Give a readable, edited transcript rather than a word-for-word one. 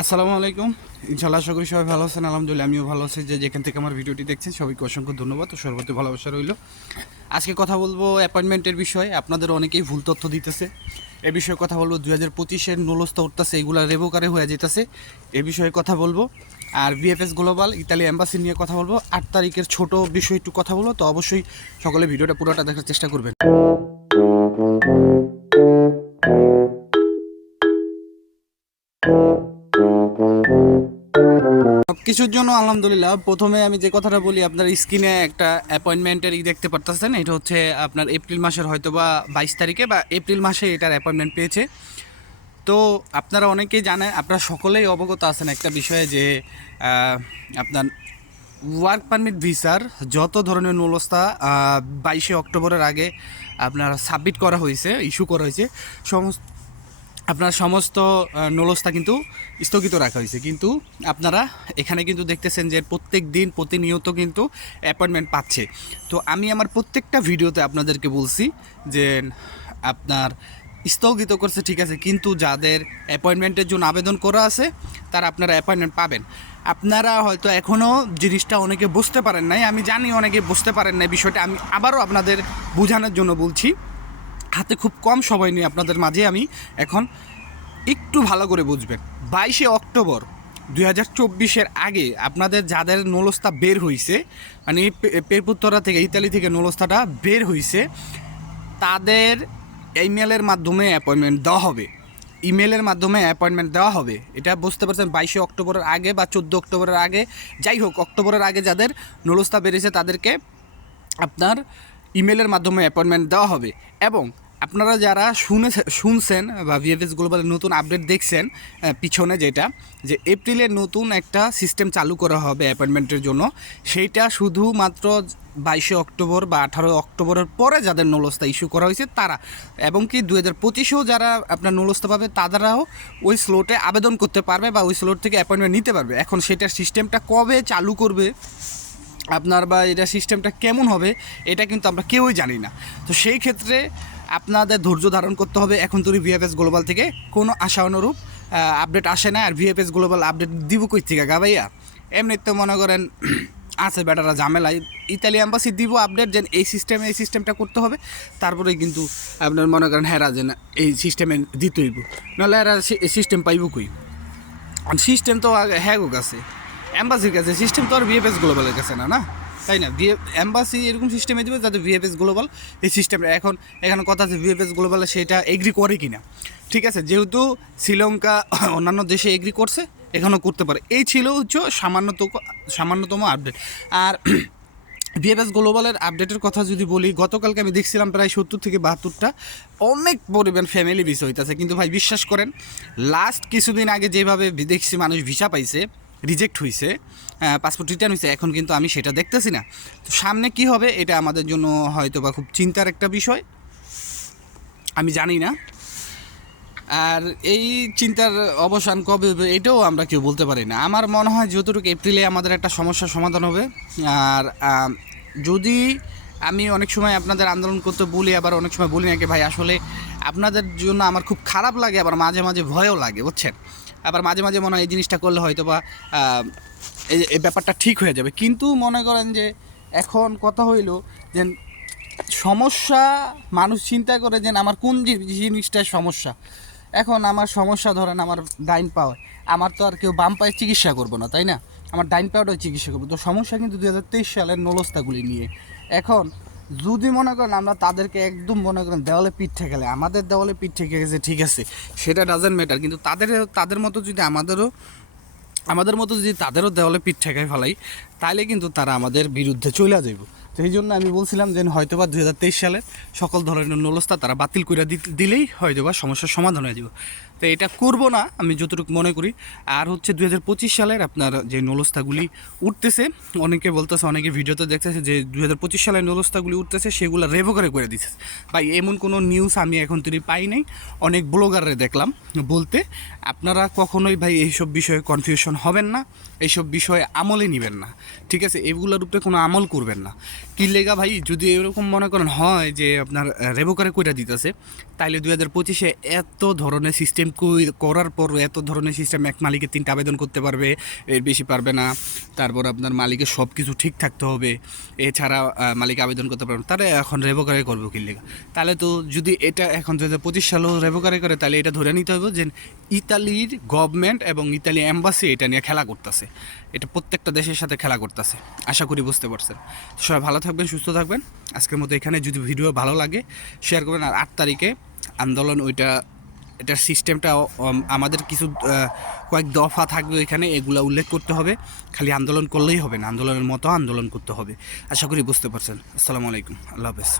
আসসালামু আলাইকুম। ইনশাআল্লাহ আশা করি সবাই ভালো আছেন। আলহামদুলিল্লাহ আমিও ভালো আছি। যেখান থেকে আমার ভিডিওটি দেখছেন সবাইকে অসংখ্য ধন্যবাদ ও সর্বত্র ভালোবাসা রইল। আজকে কথা বলবো অ্যাপয়েন্টমেন্টের বিষয়ে। আপনাদের অনেকেই ভুল তথ্য দিতেছে। এ বিষয়ে কথা বলবো 2025-এর নুলস্থা উঠতেছে, এইগুলা রেভোকারে হয়ে যেতেছে, এ বিষয়ে কথা বলবো। আর বিএফএস গ্লোবাল ইতালি এম্বাসি নিয়ে কথা বলবো। 8 তারিখের ছোট বিষয় একটু কথা বলবো, তো অবশ্যই সকলে ভিডিওটা পুরোটা দেখার চেষ্টা করবেন। সব কিছুর জন্য আলহামদুলিল্লাহ। প্রথমে আমি যে কথাটা বলি, আপনার স্ক্রিনে একটা অ্যাপয়েন্টমেন্টের দেখতে পারতেছেন। এটা হচ্ছে আপনার এপ্রিল মাসের হয়তো বা 22 তারিখে বা এপ্রিল মাসে এটার অ্যাপয়েন্টমেন্ট পেয়েছে। তো আপনারা অনেকেই জানেন, আপনারা সকলেই অবগত আছেন একটা বিষয়ে যে আপনার ওয়ার্ক পারমিট ভিসার যত ধরনের নুলস্থা 22শে অক্টোবরের আগে আপনার সাবমিট করা হয়েছে, ইস্যু করা হয়েছে, সমস্ত আপনার সমস্ত নলস্তা কিন্তু স্থগিত রাখা হয়েছে। কিন্তু আপনারা এখানে কিন্তু দেখতেছেন যে প্রত্যেক দিন প্রতিনিয়ত কিন্তু অ্যাপয়েন্টমেন্ট পাচ্ছে। তো আমি আমার প্রত্যেকটা ভিডিওতে আপনাদেরকে বলছি যে আপনার স্থগিত করছে ঠিক আছে, কিন্তু যাদের অ্যাপয়েন্টমেন্টের জন্য আবেদন করা আছে তারা আপনারা অ্যাপয়েন্টমেন্ট পাবেন। আপনারা হয়তো এখনও জিনিসটা অনেকে বুঝতে পারেন নাই, আমি জানি অনেকে বুঝতে পারেন নাই বিষয়টা। আমি আবারও আপনাদের বোঝানোর জন্য বলছি, হাতে খুব কম সময় নিয়ে আপনাদের মাঝে আমি এখন একটু ভালো করে বুঝবেন। 22শে অক্টোবর 2024-এর আগে আপনাদের যাদের নলস্তা বের হয়েছে, মানে পেরপুত্তরা থেকে ইতালি থেকে নলস্তাটা বের হয়েছে, তাদের ইমেলের মাধ্যমে অ্যাপয়েন্টমেন্ট দেওয়া হবে। ইমেলের মাধ্যমে অ্যাপয়েন্টমেন্ট দেওয়া হবে, এটা বুঝতে পারছেন। 22শে অক্টোবরের আগে বা 14 অক্টোবরের আগে, যাই হোক অক্টোবরের আগে যাদের নলস্তা বেরিয়েছে তাদেরকে আপনার ইমেলের মাধ্যমে অ্যাপয়েন্টমেন্ট দেওয়া হবে। এবং আপনারা যারা শুনছেন বা ভিএফএস গ্লোবালের নতুন আপডেট দেখছেন পিছনে, যেটা যে এপ্রিলের নতুন একটা সিস্টেম চালু করা হবে অ্যাপয়েন্টমেন্টের জন্য, সেইটা শুধুমাত্র 22শে অক্টোবর বা 18 অক্টোবরের পরে যাদের নলস্তা ইস্যু করা হয়েছে তারা, এবং কি 2025-এও যারা আপনার নলস্তা পাবে তারাও ওই স্লোটে আবেদন করতে পারবে বা ওই স্লোট থেকে অ্যাপয়েন্টমেন্ট নিতে পারবে। এখন সেটার সিস্টেমটা কবে চালু করবে আপনার বা এটা সিস্টেমটা কেমন হবে এটা কিন্তু আমরা কেউই জানি না। তো সেই ক্ষেত্রে আপনাদের ধৈর্য ধারণ করতে হবে। এখন তো ভিএফএস গ্লোবাল থেকে কোনো আশা অনুরূপ আপডেট আসে না। আর ভিএফএস গ্লোবাল আপডেট দিব কই থেকে গা ভাইয়া? এমনিতে মনে করেন আছে বেটারা ঝামেলায়, ইতালি এম্বাসি দিব আপডেট যে এই সিস্টেমটা করতে হবে, তারপরে কিন্তু আপনার মনে করেন হেরা যে না এই সিস্টেমে দিতেইব, নাহলে এরা সিস্টেম পাইব কই? সিস্টেম তো হ্যাঁ কাছে, অ্যাম্বাসির কাছে, সিস্টেম তো আর ভিএফএস গ্লোবালের কাছে না, না তাই না? অ্যাম্বাসি এরকম সিস্টেমে দেবে যাতে ভিএফএস গ্লোবাল এই সিস্টেমটা, এখন এখানে কথা আছে ভিএফএস গ্লোবালে সেটা এগ্রি করে কি না। ঠিক আছে, যেহেতু শ্রীলঙ্কা অন্যান্য দেশে এগ্রি করছে, এখানেও করতে পারে। এই ছিল হচ্ছে সামান্যতম আপডেট। আর ভিএফএস গ্লোবালের আপডেটের কথা যদি বলি, গতকালকে আমি দেখছিলাম প্রায় 70 থেকে 72টা অনেক পরিমাণ ফ্যামিলি ভিসা হইতেছে। কিন্তু ভাই বিশ্বাস করেন, লাস্ট কিছুদিন আগে যেভাবে দেখছি মানুষ ভিসা পাইছে, রিজেক্ট হয়েছে, পাসপোর্ট রিটার্ন হয়েছে, এখন কিন্তু আমি সেটা দেখতেছি না। তো সামনে কি হবে এটা আমাদের জন্য হয়তো বা খুব চিন্তার একটা বিষয়, আমি জানি না। আর এই চিন্তার অবসান কবে হবে এটাও আমরা কেউ বলতে পারি না। আমার মনে হয় যতটুকু এপ্রিলে আমাদের একটা সমস্যার সমাধান হবে। আর যদি আমি অনেক সময় আপনাদের আন্দোলন করতে বলি, আবার অনেক সময় বলি নাকি ভাই, আসলে আপনাদের জন্য আমার খুব খারাপ লাগে, আবার মাঝে মাঝে ভয়ও লাগে, বুঝছেন? আবার মাঝে মাঝে মনে হয় এই জিনিসটা করলে হয়তো বা এই ব্যাপারটা ঠিক হয়ে যাবে। কিন্তু মনে করেন যে এখন কথা হইল যে সমস্যা, মানুষ চিন্তা করে যে আমার কোন জিনিসটার সমস্যা। এখন আমার সমস্যা ধরেন আমার ডাইন পাওয়ার, আমার তো আর কেউ বাম পায়ে চিকিৎসা করবো না, তাই না? আমার ডাইন পাওয়ারও চিকিৎসা করবো। তো সমস্যা কিন্তু 2023 সালের নলস্তাগুলি নিয়ে। এখন যদি মনে করেন আমরা তাদেরকে একদম মনে করেন দেওয়ালে পিঠ ঠেকালে, আমাদের দেওয়ালে পিঠ ঠেকে গেছে ঠিক আছে, সেটা ডাজেন্ট ম্যাটার, কিন্তু তাদের মতো যদি আমাদের মতো যদি তাদেরও দেওয়ালে পিঠ ঠেকায় ফেলাই, তাহলে কিন্তু তারা আমাদের বিরুদ্ধে চলে যাইব। তো এই জন্য আমি বলছিলাম যে হয়তোবা 2023 সালের সকল ধরনের নলস্তা তারা বাতিল করে দিলেই হয়তোবা সমস্যার সমাধান হয়ে যাব। তো এটা করব না আমি যতটুকু মনে করি। আর হচ্ছে 2025 সালের আপনার যে নলস্তাগুলি উঠতেছে, অনেকে বলতেছে, অনেকে ভিডিওতে দেখতেছে যে 2025 সালের নলস্তাগুলি উঠতেছে সেগুলো রেভোকারে করে দিচ্ছে। ভাই এমন কোনো নিউজ আমি এখন তৈরি পাই নাই। অনেক ব্লগারে দেখলাম বলতে। আপনারা কখনোই ভাই এইসব বিষয়ে কনফিউশন হবেন না, এইসব বিষয়ে আমলে নেবেন না, ঠিক আছে? এগুলোর উপরে কোনো আমল করবেন না। কী লেগা ভাই, যদি এরকম মনে করেন হয় যে আপনার রেভোকারে কইরা দিতেছে, তাইলে 2025-এ এত ধরনের সিস্টেম করার পর এত ধরনের সিস্টেম, এক মালিকের 3টা আবেদন করতে পারবে, এর বেশি পারবে না। তারপর আপনার মালিকের সব কিছু ঠিক থাকতে হবে, এছাড়া মালিক আবেদন করতে পারবে না। তাহলে এখন রেভোকারে করবো কি লেগে? তাহলে তো যদি এটা এখন 2025 সালেও রেভোকারে করে, তাহলে এটা ধরে নিতে হবে যে ইতালির গভর্নমেন্ট এবং ইতালি এম্বাসি এটা নিয়ে খেলা করতেছে, এটা প্রত্যেকটা দেশের সাথে খেলা করতেছে। আশা করি বুঝতে পারছেন। সবাই ভালো থাকবেন, সুস্থ থাকবেন। আজকের মতো এখানে, যদি ভিডিও ভালো লাগে শেয়ার করবেন। আর 8 তারিখে আন্দোলন, এটার সিস্টেমটা আমাদের কিছু কয়েক দফা থাকবে এখানে, এগুলো উল্লেখ করতে হবে। খালি আন্দোলন করলেই হবে না, আন্দোলনের মতো আন্দোলন করতে হবে। আশা করি বুঝতে পারছেন। আসসালামু আলাইকুম, আল্লাহ হাফেজ।